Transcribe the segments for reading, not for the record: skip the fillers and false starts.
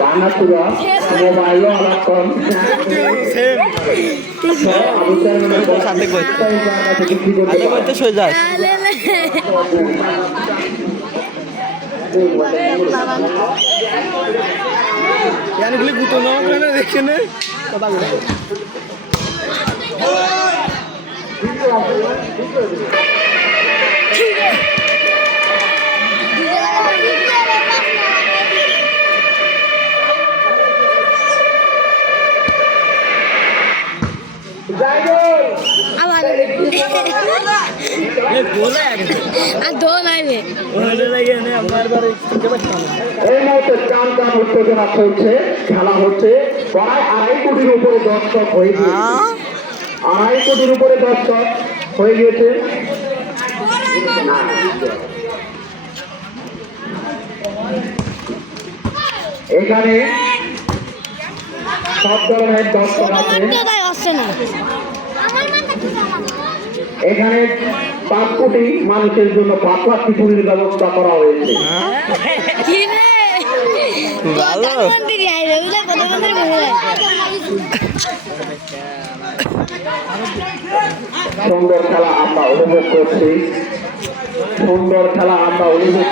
বানাতুরা mobile আলাকন সাথে করতে সয়ে যায় यानी गुतो ना मैंने देखे ने पता नहीं ये गोल है आ दो नहीं है ওরে লাগে না আমার বারে চিনতে পারতাম না এই মুহূর্তে টান উত্তেজনা চলছে খেলা হচ্ছে প্রায় 2.5 কোটির উপরে দর্শক হয়ে গিয়েছে 2.5 কোটির উপরে দর্শক হয়ে গিয়েছে এখানে সব ধরনের দর্শক আছে এখানে 5 কোটি মানুষের জন্য 5 লাখ টিপুরির ব্যবস্থা করা হয়েছে সুন্দর খেলা আমরা উপভোগ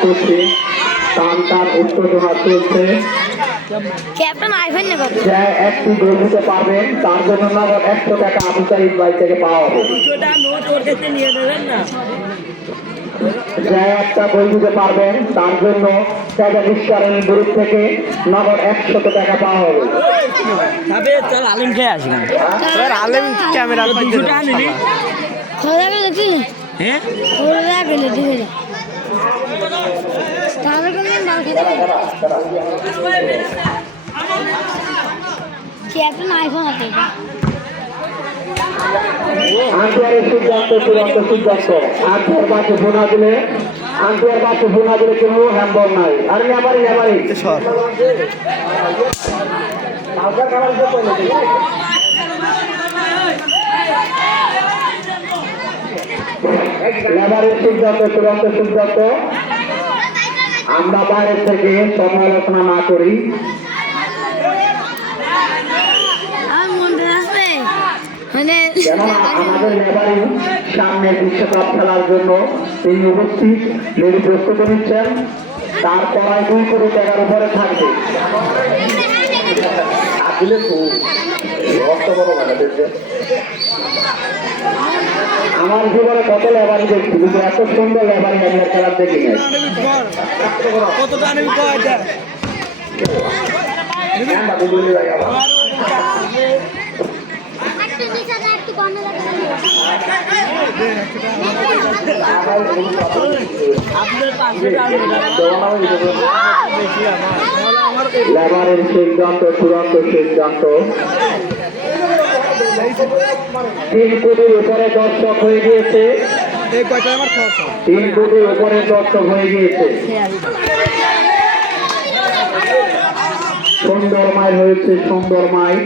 করছি টান উত্তেজনা চলছে যে একটি গোল দিতে পারবেন তার জন্য নগদ 100 টাকা আবু সাইদ ভাই থেকে পাওয়া হবে যে একটা গোল দিতে পারবেন তার জন্য ঈশ্বরের গ্রুপ থেকে নগদ 100 টাকা পাওয়া হবে আলিম খেয়ে আসি আলিম ক্যামেরা আন্তর্জাতিক সিদ্ধান্ত চূড়ান্ত সিদ্ধান্ত আন্তর বাকি ফোনা দিলে কোনো হ্যাম্বর নাই আর এবারই লেবারের সিদ্ধান্ত চূড়ান্ত সিদ্ধান্ত আমরা বাইরের থেকে সমালোচনা না করি আমাদের লেবারি সামনে বিশ্বকাপ খেলার জন্য তিনি উপস্থিত প্রস্তুত নিচ্ছেন তার পড়ায় 2 কোটি টাকার উপরে থাকবে আমার জীবনে কত লেবারি দেখছি কিন্তু এত সুন্দর লেবারি আমি খেলার দেখি নাই লেবারের সিদ্ধান্ত চূড়ান্ত সিদ্ধান্ত 3 কোটির উপরে দর্শক হয়ে গিয়েছে 3 কোটির উপরে দর্শক হয়ে গিয়েছে সুন্দর মাইল হয়েছে সুন্দর মাইল